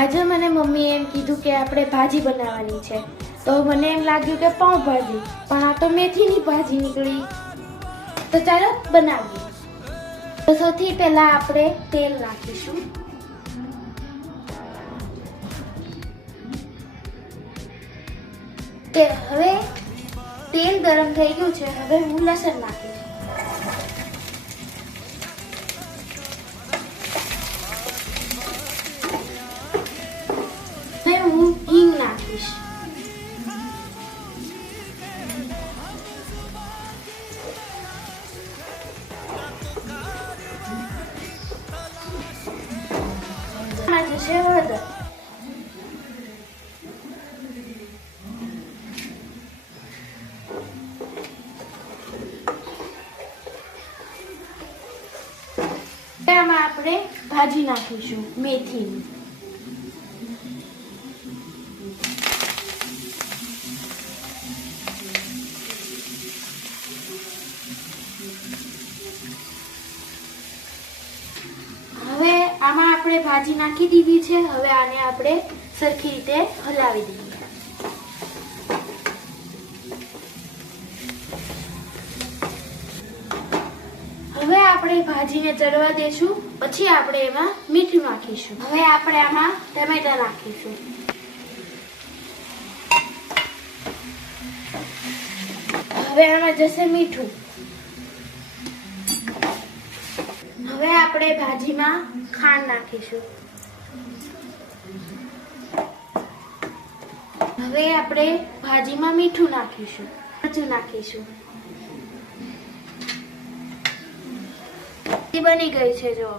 આજે મને મમ્મીએ એમ કીધું કે આપણે ભાજી બનાવવાની છે, તો મને એમ લાગ્યું કે પાઉંભાજી, પણ આ તો મેથીની ભાજી નીકળી. તો ચાલો બનાવીએ. તો સૌથી પહેલા આપણે તેલ નાખીશું. હવે તેલ ગરમ થઈ ગયું છે. હવે હું લસણ નાખીશ. હવે હું હિંગ નાખીશ. જશે હળદર. આમાં આપણે ભાજી નાખીશું મેથીની. હવે આમાં આપણે ભાજી નાખી દીધી છે. હવે આને આપણે સરખી રીતે હલાવી દઈએ. હવે આપણે ભાજીને ચડવા દેશું. પછી આપણે એમાં મીઠું નાખીશું. હવે આપણે આમાં ટમેટા નાખીશું. હવે આમાં જશે મીઠું. હવે આપણે ભાજીમાં ખાંડ નાખીશું. હવે આપણે ભાજીમાં મીઠું નાખીશું. મરચું નાખીશું. બની ગઈ છે જો.